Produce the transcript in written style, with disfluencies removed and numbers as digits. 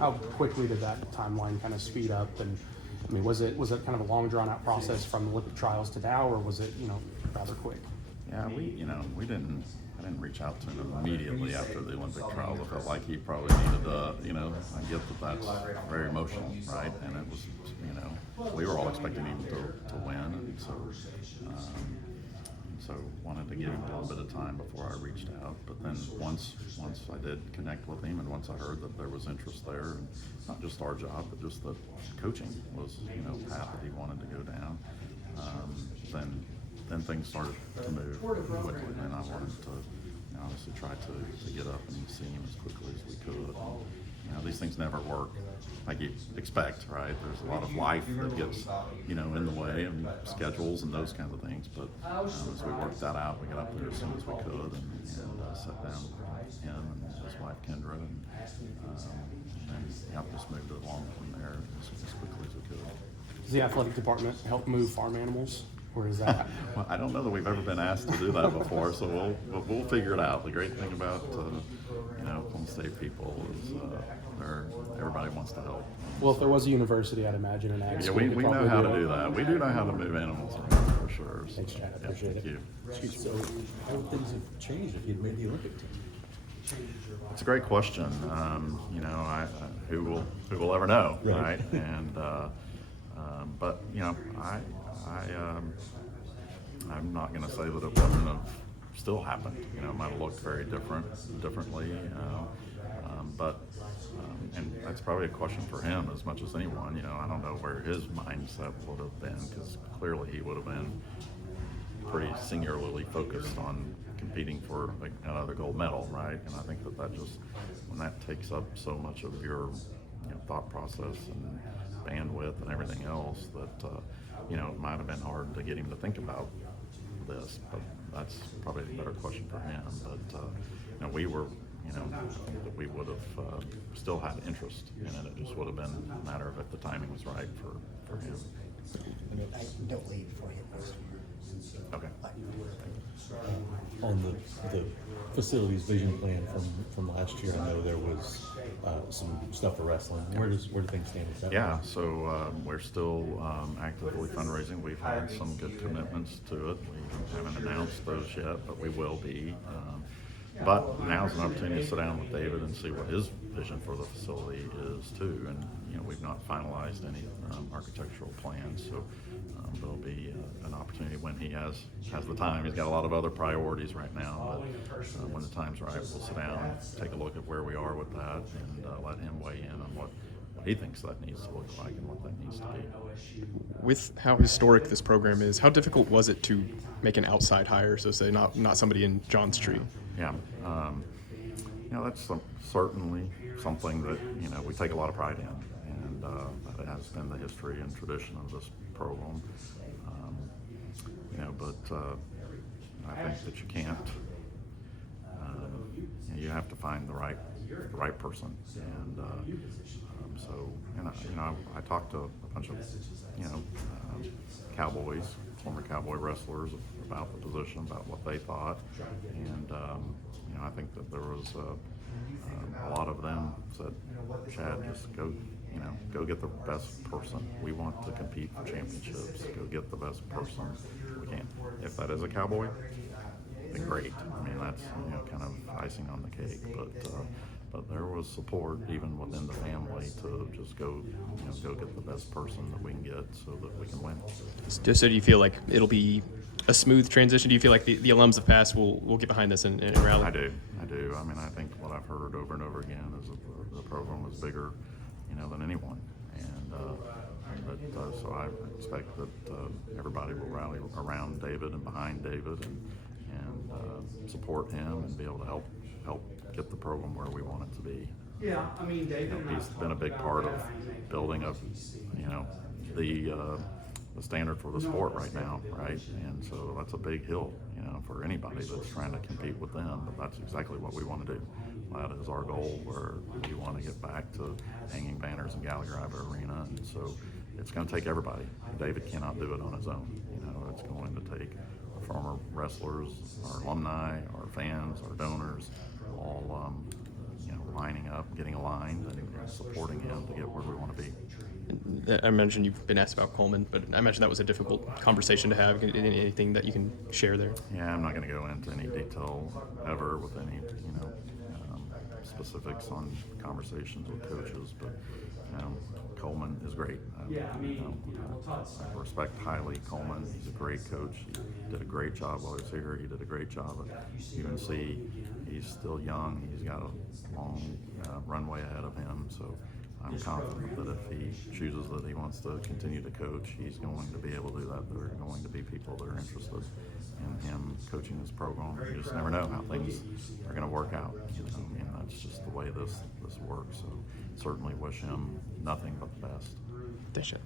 how quickly did that timeline kind of speed up? And I mean, was it kind of a long drawn out process from the Olympic trials to now, or was it rather quick? Yeah, I didn't reach out to him immediately after the Olympic trials. I felt like he probably needed I get that that's very emotional, right? And it was, we were all expecting him to win, and so wanted to give him a little bit of time before I reached out. But then once I did connect with him, and once I heard that there was interest there, and not just our job, but just the coaching was, path that he wanted to go down, then things started to move quickly, and I wanted to obviously try to get up and see him as quickly as we could. And, these things never work like you expect, right? There's a lot of life that gets, in the way, and schedules and those kinds of things. But as we worked that out, we got up there as soon as we could and sat down with him and his wife Kendra, and just moved it along from there as quickly as we could. Does the athletic department help move farm animals? Or is that? Well, I don't know that we've ever been asked to do that before, so we'll figure it out. The great thing about Oklahoma State people is everybody wants to help. Well, if there was a university, I'd imagine an ag Yeah, school we could know probably how do to it. do that. We do know how to move animals around for sure. So, Thanks, Chad. I appreciate it. Thank you. So how would things have changed if you'd made the Olympic team? It's a great question. Who will ever know, Right. right? And but I'm not going to say that it wouldn't have still happened. It might have looked very differently. And that's probably a question for him as much as anyone. I don't know where his mindset would have been, because clearly he would have been pretty singularly focused on competing for another gold medal, right? And I think that just, when that takes up so much of your thought process and bandwidth and everything else, that it might have been hard to get him to think about this. But that's probably a better question for him. But we were, I think that we would have still had interest in it. It just would have been a matter of if the timing was right for him. Don't leave before you hit post. Okay. On the facilities vision plan from last year, I know there was some stuff for wrestling. Where do things stand with that? Yeah, so we're still actively fundraising. We've had some good commitments to it. We haven't announced those yet, but we will be. But now's an opportunity to sit down with David and see what his vision for the facility is too. And we've not finalized any architectural plans, so there'll be an opportunity when he has the time. He's got a lot of other priorities right now, but when the time's right, we'll sit down and take a look at where we are with that, and let him weigh in on what he thinks that needs to look like and what that needs to be. With how historic this program is, how difficult was it to make an outside hire, so say not somebody in John Street? Yeah, that's certainly something that we take a lot of pride in, and that has been the history and tradition of this program. But I think that you can't. You have to find the right person, and so I talked to a bunch of cowboys, former cowboy wrestlers, about the position, about what they thought, and I think that there was a lot of them said, Chad, just go get the best person. We want to compete for championships. Go get the best person we can. If that is a cowboy, then great. I mean, that's kind of icing on the cake. But there was support even within the family to just go get the best person that we can get so that we can win. So do you feel like it'll be a smooth transition? Do you feel like the alums of past will get behind this and rally? I do. I mean, I think what I've heard over and over again is that the program was bigger, than anyone, and so I expect that everybody will rally around David and behind David and support him and be able to help get the program where we want it to be. Yeah, I mean, David. He's been a big part of building up, the standard for the sport right now, right? And so that's a big hill, for anybody that's trying to compete with them. But that's exactly what we want to do. That is our goal, where we want to get back to hanging banners in Gallagher Arena, and so it's going to take everybody. David cannot do it on his own. It's going to take our former wrestlers, our alumni, our fans, our donors, all lining up, getting aligned, and supporting him to get where we want to be. I mentioned you've been asked about Coleman, but I imagine that was a difficult conversation to have. Anything that you can share there? Yeah, I'm not going to go into any detail ever with any, specifics on conversations with coaches, but Coleman is great. I respect highly Coleman. He's a great coach. He did a great job while he was here. He did a great job at UNC. He's still young. He's got a long runway ahead of him, so I'm confident that if he chooses that he wants to continue to coach, he's going to be able to do that. There are going to be people that are interested in him coaching this program. You just never know how things are going to work out. That's just the way this works. So certainly wish him nothing but the best. Thanks, Chad.